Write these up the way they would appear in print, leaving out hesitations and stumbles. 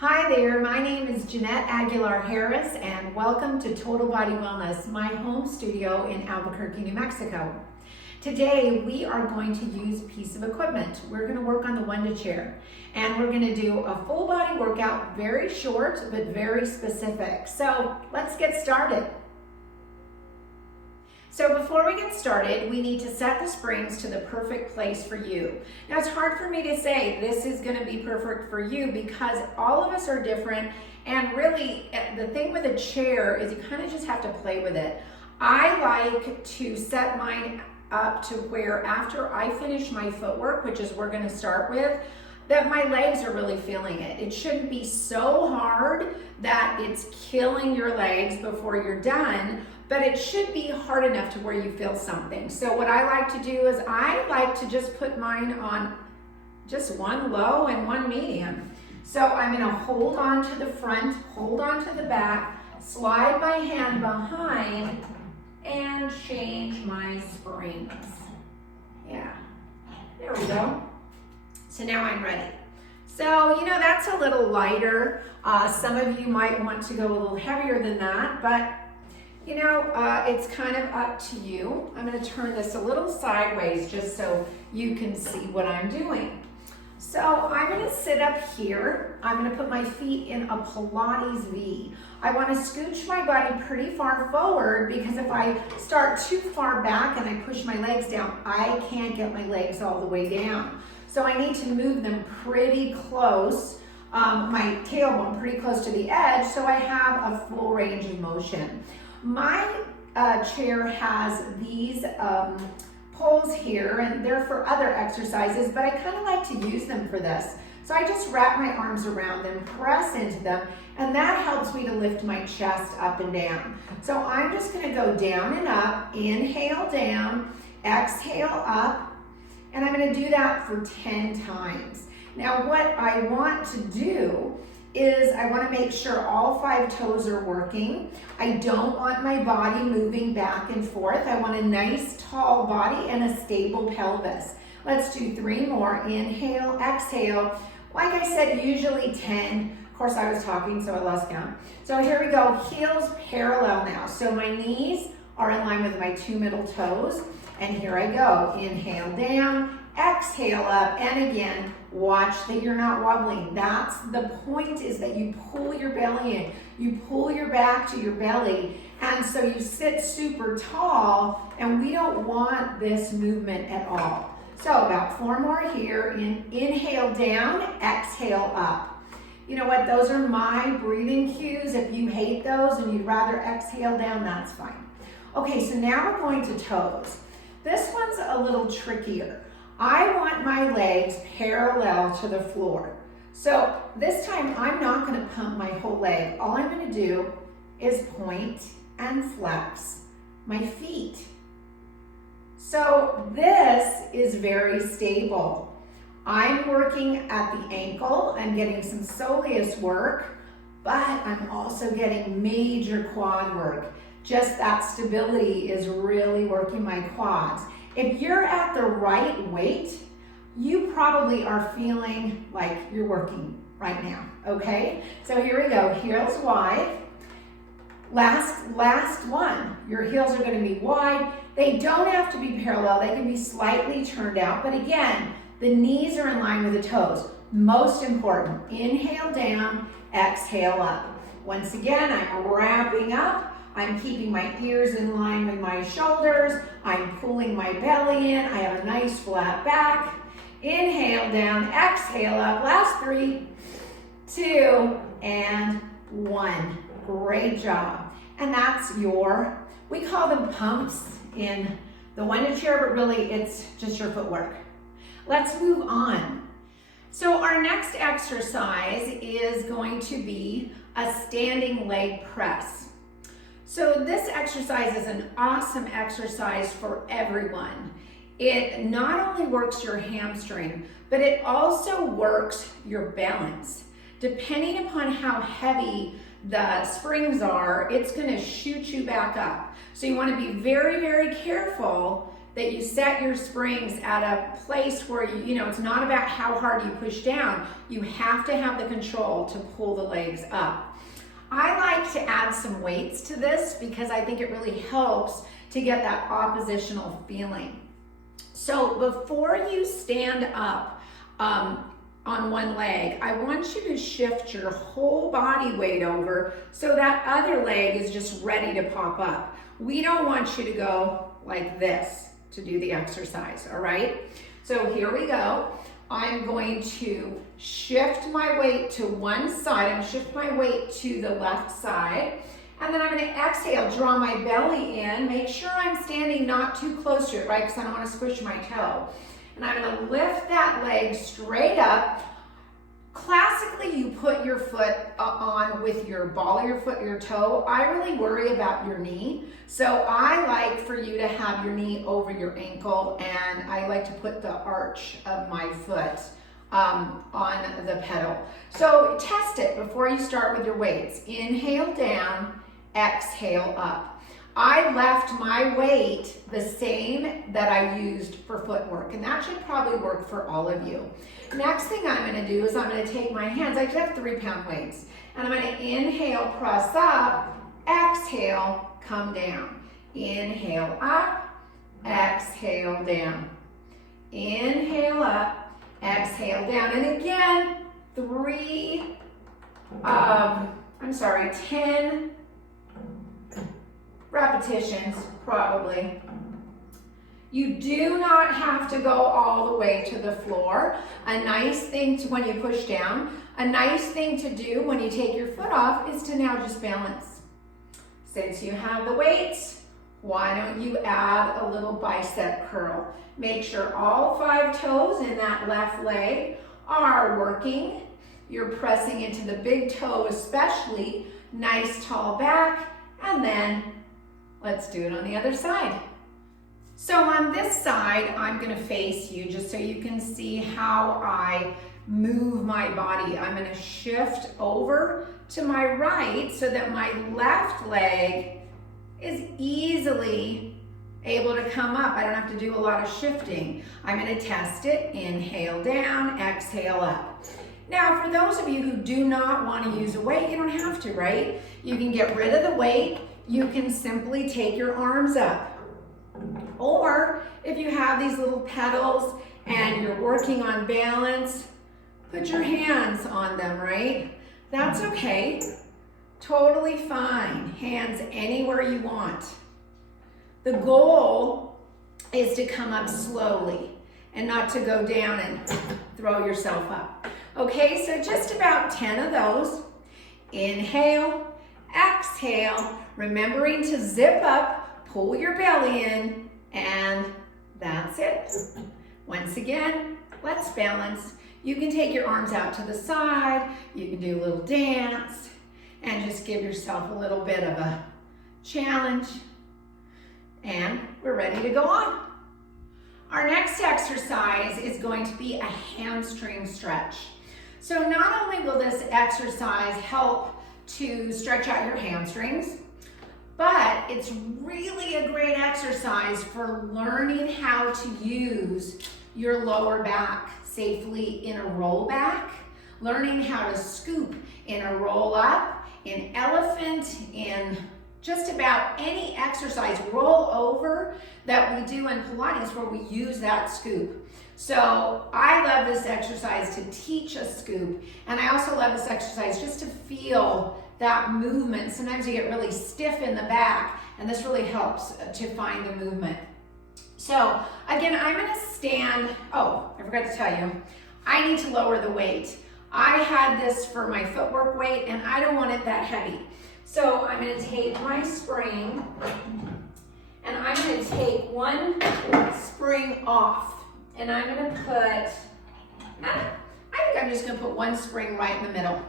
Hi there, my name is Jeanette Aguilar Harris and welcome to Total Body Wellness, my home studio in Albuquerque, New Mexico. Today we are going to use a piece of equipment. We're going to work on the Wunda Chair and we're going to do a full body workout, very short but very specific. So let's get started. So before we get started, we need to set the springs to the perfect place for you. Now it's hard for me to say this is going to be perfect for you because all of us are different, and really the thing with a chair is you kind of just have to play with it. I like to set mine up to where after I finish my footwork, which is we're going to start with, that my legs are really feeling it. It shouldn't be so hard that it's killing your legs before you're done, but it should be hard enough to where you feel something. So what I like to do is I like to just put mine on just one low and one medium. So I'm gonna hold on to the front, hold on to the back, slide my hand behind, and change my springs. Yeah, there we go. So now I'm ready. So, that's a little lighter. Some of you might want to go a little heavier than that, but it's kind of up to you. I'm going to turn this a little sideways just so you can see what I'm doing. So I'm going to sit up here. I'm going to put my feet in a Pilates V. I want to scooch my body pretty far forward because if I start too far back and I push my legs down, I can't get my legs all the way down. So I need to move them pretty close, my tailbone pretty close to the edge, so I have a full range of motion. My chair has these poles here, and they're for other exercises, but I kind of like to use them for this. So I just wrap my arms around them, press into them, and that helps me to lift my chest up and down. So I'm just going to go down and up, inhale down, exhale up, and I'm going to do that for 10 times. Now what I want to do is I want to make sure all 5 toes are working. I don't want my body moving back and forth. I want a nice tall body and a stable pelvis. Let's do 3 more. Inhale, exhale. Like I said, usually 10. Of course, I was talking, so I lost count. So here we go. Heels parallel now. So my knees are in line with my 2 middle toes. And here I go. Inhale down, exhale up, and again, watch that you're not wobbling. That's the point, is that you pull your belly in. You pull your back to your belly, and so you sit super tall, and we don't want this movement at all. So about 4 more here. Inhale down, exhale up. You know what? Those are my breathing cues. If you hate those and you'd rather exhale down, that's fine. Okay, so now we're going to toes. This one's a little trickier. I want my legs parallel to the floor. So this time I'm not going to pump my whole leg. All I'm going to do is point and flex my feet. So this is very stable. I'm working at the ankle. I'm getting some soleus work, but I'm also getting major quad work. Just that stability is really working my quads. If you're at the right weight, you probably are feeling like you're working right now, okay? So here we go, heels wide. Last one, your heels are gonna be wide. They don't have to be parallel, they can be slightly turned out, but again, the knees are in line with the toes. Most important, inhale down, exhale up. Once again, I'm wrapping up. I'm keeping my ears in line with my shoulders. I'm pulling my belly in. I have a nice flat back. Inhale down, exhale up. Last 3, 2, and 1. Great job. And that's we call them pumps in the Wunda Chair, but really it's just your footwork. Let's move on. So our next exercise is going to be a standing leg press. So this exercise is an awesome exercise for everyone. It not only works your hamstring, but it also works your balance. Depending upon how heavy the springs are, it's going to shoot you back up. So you want to be very, very careful that you set your springs at a place where you know, it's not about how hard you push down. You have to have the control to pull the legs up. I like to add some weights to this because I think it really helps to get that oppositional feeling. So before you stand up on one leg, I want you to shift your whole body weight over so that other leg is just ready to pop up. We don't want you to go like this to do the exercise, all right? So here we go. I'm going to shift my weight to one side. I'm going to shift my weight to the left side. And then I'm going to exhale, draw my belly in. Make sure I'm standing not too close to it, right? Because I don't want to squish my toe. And I'm going to lift that leg straight up. Classically, you put your foot on with your ball of your foot, your toe. I really worry about your knee. So I like for you to have your knee over your ankle, and I like to put the arch of my foot on the pedal. So test it before you start with your weights. Inhale down, exhale up. I left my weight the same that I used for footwork, and that should probably work for all of you. Next thing I'm going to do is I'm going to take my hands, I have 3-pound weights, and I'm going to inhale, press up, exhale, come down. Inhale up, exhale down. Inhale up, exhale down. And again, 10 repetitions, probably. You do not have to go all the way to the floor. A nice thing to, when you push down, a nice thing to do when you take your foot off is to now just balance. Since you have the weights, why don't you add a little bicep curl? Make sure all 5 toes in that left leg are working. You're pressing into the big toe especially. Nice tall back, and then let's do it on the other side. So on this side, I'm going to face you just so you can see how I move my body. I'm going to shift over to my right so that my left leg is easily able to come up. I don't have to do a lot of shifting. I'm going to test it. Inhale down, exhale up. Now, for those of you who do not want to use a weight, you don't have to, right? You can get rid of the weight. You can simply take your arms up. Or if you have these little pedals and you're working on balance, put your hands on them, right? That's okay. Totally fine. Hands anywhere you want. The goal is to come up slowly and not to go down and throw yourself up. Okay, so just about 10 of those. Inhale, exhale, remembering to zip up, pull your belly in, and that's it. Once again, let's balance. You can take your arms out to the side, you can do a little dance, and just give yourself a little bit of a challenge. And we're ready to go on. Our next exercise is going to be a hamstring stretch. So not only will this exercise help to stretch out your hamstrings, but it's really a great exercise for learning how to use your lower back safely in a roll back, learning how to scoop in a roll up, in elephant, in just about any exercise, roll over that we do in Pilates where we use that scoop. So I love this exercise to teach a scoop, and I also love this exercise just to feel that movement. Sometimes you get really stiff in the back, and this really helps to find the movement. So again, I'm gonna stand, oh, I forgot to tell you, I need to lower the weight. I had this for my footwork weight, and I don't want it that heavy. So I'm gonna take my spring, and I'm gonna take one spring off, and I'm gonna put, I think I'm just gonna put one spring right in the middle.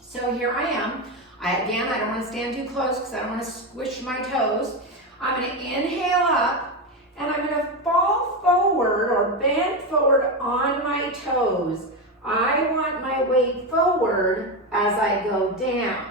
So here I am. Again, I don't want to stand too close because I don't want to squish my toes. I'm going to inhale up, and I'm going to fall forward or bend forward on my toes. I want my weight forward as I go down.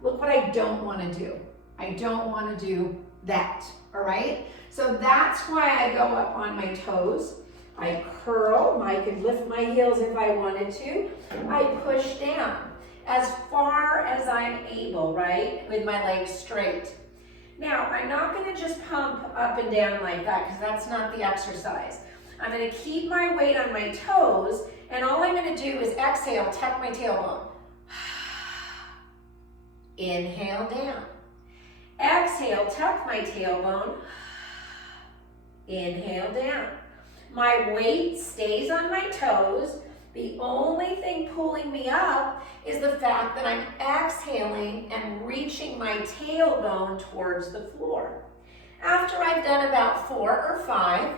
Look what I don't want to do. I don't want to do that, all right? So that's why I go up on my toes. I curl, I could lift my heels if I wanted to. I push down as far as I'm able, right? With my legs straight. Now, I'm not gonna just pump up and down like that because that's not the exercise. I'm gonna keep my weight on my toes, and all I'm gonna do is exhale, tuck my tailbone. Inhale down. Exhale, tuck my tailbone. Inhale down. My weight stays on my toes. The only thing pulling me up is the fact that I'm exhaling and reaching my tailbone towards the floor. After I've done about 4 or 5,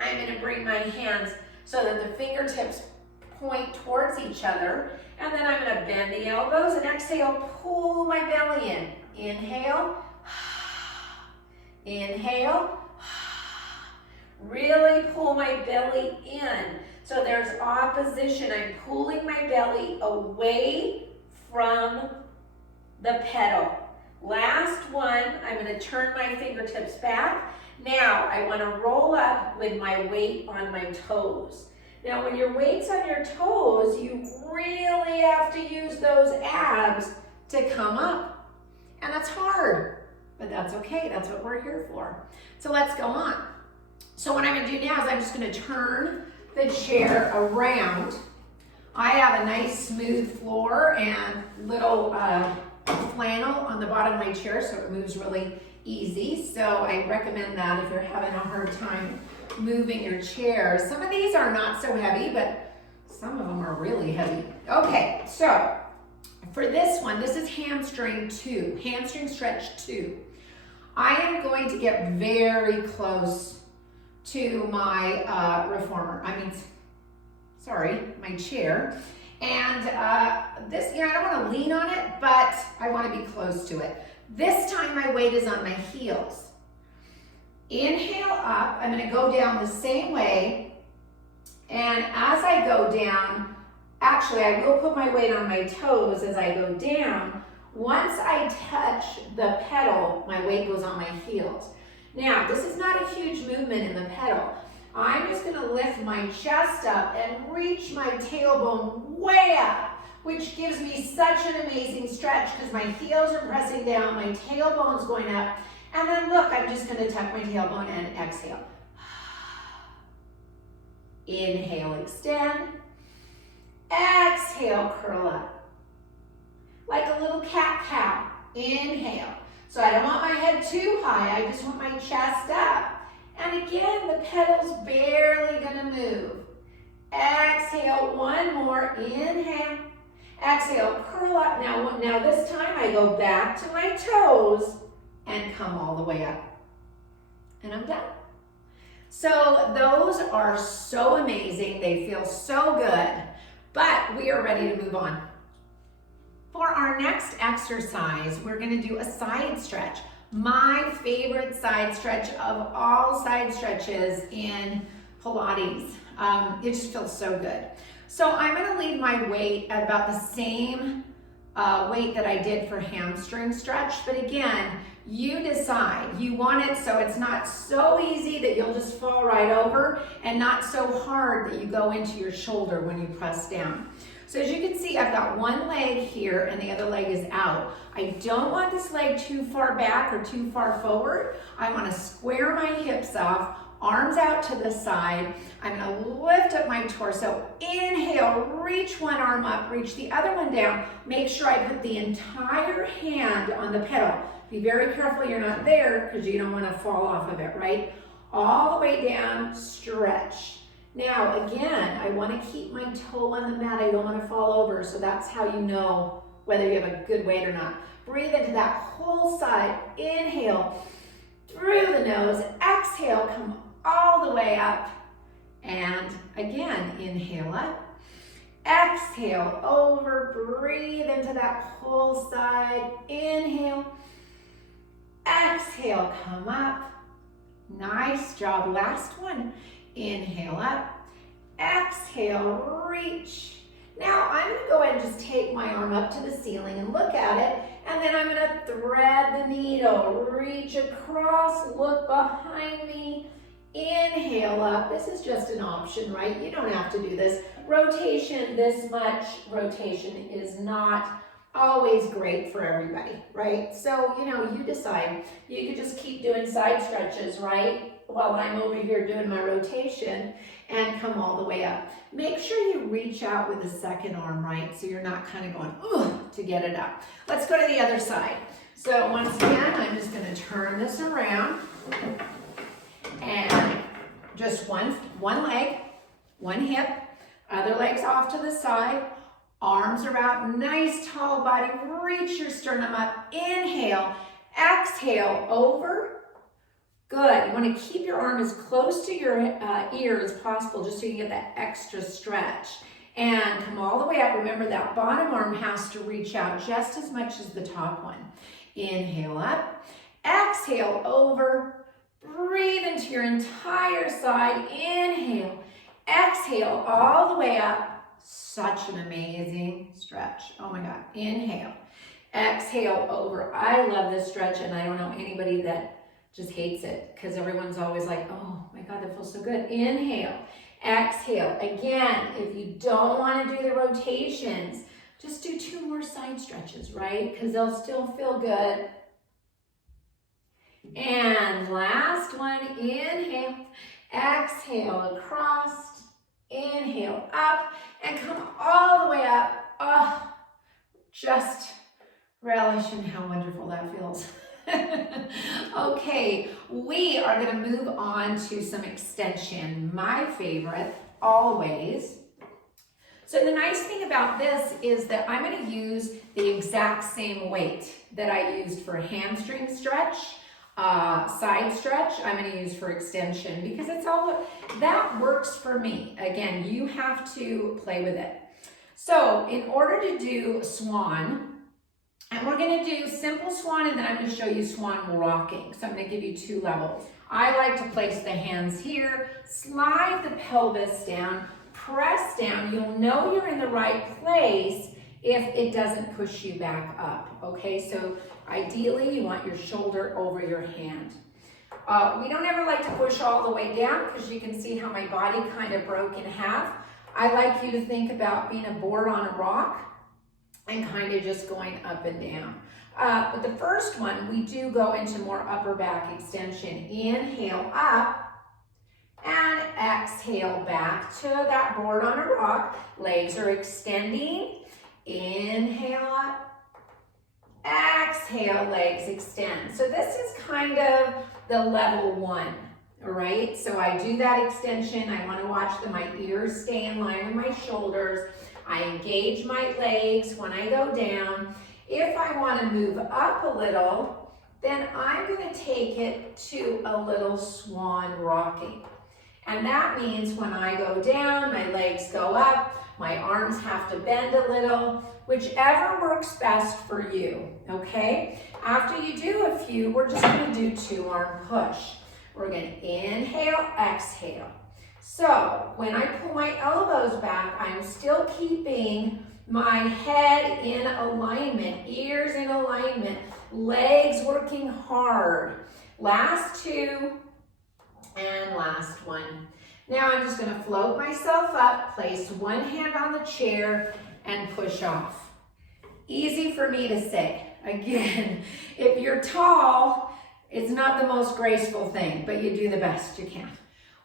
I'm going to bring my hands so that the fingertips point towards each other, and then I'm going to bend the elbows and exhale, pull my belly in. Inhale, inhale, really pull my belly in. So there's opposition. I'm pulling my belly away from the pedal. Last one, I'm going to turn my fingertips back. Now I want to roll up with my weight on my toes. Now when your weight's on your toes, you really have to use those abs to come up. And that's hard, but that's okay. That's what we're here for. So let's go on. So what I'm going to do now is I'm just going to turn the chair around. I have a nice smooth floor and little flannel on the bottom of my chair, so it moves really easy. So I recommend that if you're having a hard time moving your chair. Some of these are not so heavy, but some of them are really heavy. Okay, so for this one, this is hamstring stretch 2. I am going to get very close to my my chair. And this, I don't want to lean on it, but I want to be close to it. This time my weight is on my heels. Inhale up, I'm going to go down the same way. And as I go down, actually I will put my weight on my toes as I go down. Once I touch the pedal, my weight goes on my heels. Now, this is not a huge movement in the pedal. I'm just going to lift my chest up and reach my tailbone way up, which gives me such an amazing stretch because my heels are pressing down, my tailbone's going up, and then look, I'm just going to tuck my tailbone and exhale. Inhale, extend. Exhale, curl up. Like a little cat-cow. Inhale. So I don't want my head too high, I just want my chest up. And again, the pedal's barely gonna move. Exhale, one more, inhale. Exhale, curl up. Now this time I go back to my toes and come all the way up. And I'm done. So those are so amazing, they feel so good, but we are ready to move on. For our next exercise, we're going to do a side stretch. My favorite side stretch of all side stretches in Pilates. It just feels so good. So I'm going to leave my weight at about the same weight that I did for hamstring stretch. But again, you decide. You want it so it's not so easy that you'll just fall right over and not so hard that you go into your shoulder when you press down. So as you can see, I've got one leg here and the other leg is out. I don't want this leg too far back or too far forward. I want to square my hips off, arms out to the side. I'm going to lift up my torso. Inhale, reach one arm up, reach the other one down. Make sure I put the entire hand on the pedal. Be very careful you're not there because you don't want to fall off of it, right? All the way down, stretch. Now, again, I want to keep my toe on the mat. I don't want to fall over, so that's how you know whether you have a good weight or not. Breathe into that whole side. Inhale through the nose. Exhale, come all the way up. And again, inhale up. Exhale, over. Breathe into that whole side. Inhale. Exhale, come up. Nice job. Last one. Inhale up, exhale, reach. Now I'm going to go ahead and just take my arm up to the ceiling and look at it, And then I'm gonna thread the needle, reach across, look behind me, inhale up. This is just an option, right? You don't have to do this. Rotation, this much rotation is not always great for everybody, right? So, you decide. You could just keep doing side stretches, right? While I'm over here doing my rotation and come all the way up. Make sure you reach out with the second arm, right? So you're not kind of going, ugh, to get it up. Let's go to the other side. So once again, I'm just gonna turn this around and just one leg, one hip, other leg's off to the side, arms are out, nice tall body, reach your sternum up, inhale, exhale, over. Good. You want to keep your arm as close to your ear as possible just so you get that extra stretch. And come all the way up. Remember that bottom arm has to reach out just as much as the top one. Inhale up. Exhale over. Breathe into your entire side. Inhale. Exhale all the way up. Such an amazing stretch. Oh my God. Inhale. Exhale over. I love this stretch, and I don't know anybody that just hates it, because everyone's always like, oh my God, that feels so good. Inhale, exhale. Again, if you don't want to do the rotations, just do 2 more side stretches, right? Because they'll still feel good. And last one, inhale, exhale across, inhale up, and come all the way up. Oh, just relish in how wonderful that feels. Okay, we are going to move on to some extension, my favorite, always. So the nice thing about this is that I'm going to use the exact same weight that I used for hamstring stretch, side stretch, I'm going to use for extension, because it's all, that works for me. Again, you have to play with it. So in order to do swan, and we're going to do simple swan, and then I'm going to show you swan rocking. So I'm going to give you 2 levels. I like to place the hands here, slide the pelvis down, press down. You'll know you're in the right place if it doesn't push you back up, okay? So ideally, you want your shoulder over your hand. We don't ever like to push all the way down, because you can see how my body kind of broke in half. I like you to think about being a board on a rock and kind of just going up and down. But the first one, we do go into more upper back extension. Inhale up and exhale back to that board on a rock. Legs are extending. Inhale up, exhale, legs extend. So this is kind of the level 1, all right? So I do that extension. I want to watch that my ears stay in line with my shoulders. I engage my legs when I go down. If I want to move up a little, then I'm going to take it to a little swan rocking. And that means when I go down, my legs go up, my arms have to bend a little, whichever works best for you, okay? After you do a few, we're just going to do 2-arm push. We're going to inhale, exhale. So when I pull my elbows back, I'm still keeping my head in alignment, ears in alignment, legs working hard. Last 2 and last 1. Now I'm just going to float myself up, place one hand on the chair, and push off. Easy for me to say. Again, if you're tall, it's not the most graceful thing, but you do the best you can.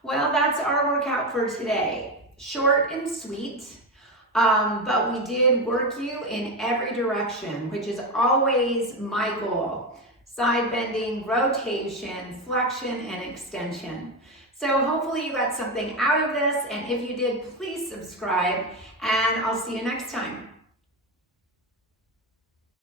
Well, that's our workout for today. Short and sweet, but we did work you in every direction, which is always my goal. Side bending, rotation, flexion, and extension. So hopefully you got something out of this, and if you did, please subscribe, and I'll see you next time.